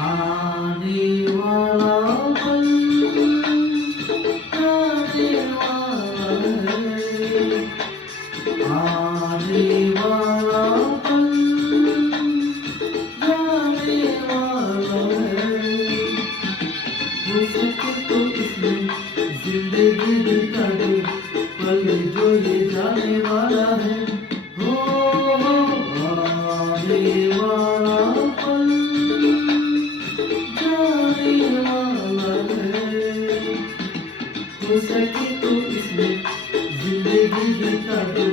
आने वाला पल जाने वाला है, आने वाला पल जाने वाला है। हो सके तो इसमें जिंदगी बिता दो, पल जो ये जाने वाला है। हो आने वाला पल जाने वाला है। हो सके तो इसमें जिंदगी बिता दो,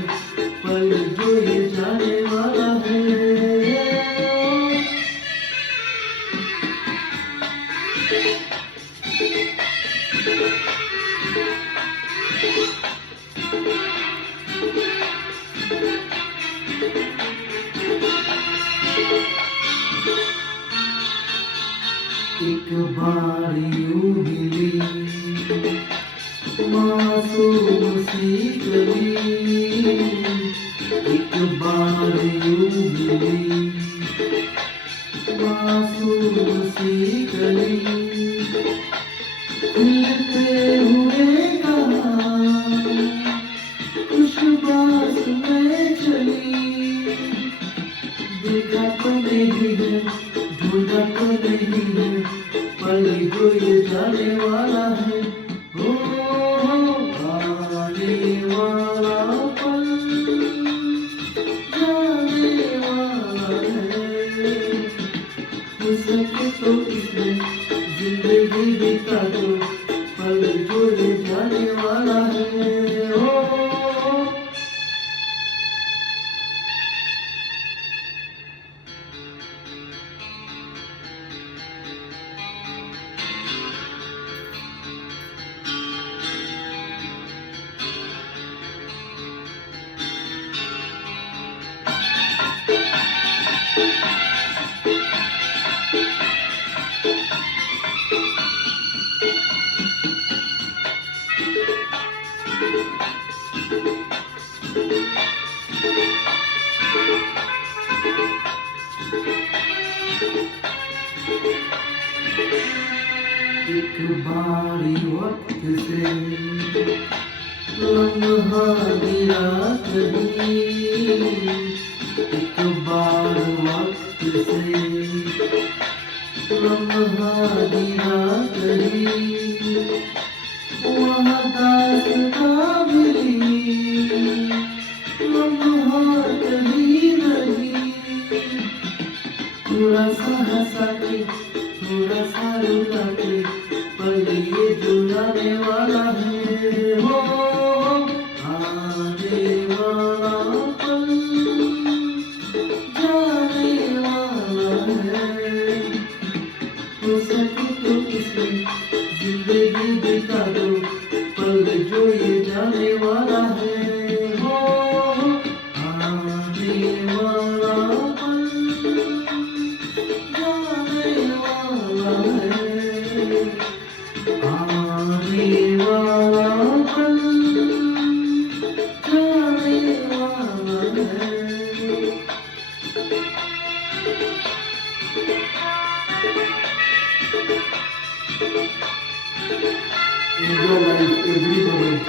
पल जो ये जाने वाला है। एक बार यूं मिली मासूम सी कली, एक बार यूं मिली मासूम सी कली, खिलते हुए कहा खुशबाश में चली। देखा तो नहीं है, ढूंढा तो नहीं है, पल जो ये जाने वाला है। हो आने वाला पल जाने वाला है। हो सके तो इसमें जिंदगी बिता दो, पल जो ये जाने वाला है। हो एक बारी वक्त से लम्हा गिरा कहीं, एक बार वक्त से लम्हा गिरा कहीं, वहाँ दास्तां मिली लम्हा कहीं नहीं। थोड़ा सा हंसा के थोड़ा सा रुला के, पल ये जुलाने वाला है। हो आने वाला पल जाने वाला है। हो सके तो इसमें जिंदगी बिता दो, पल जो ये जाने वाला है। हो आने वाला पल जाने वाला है, आने वाला पल जाने वाला है। Enjoy life every moment.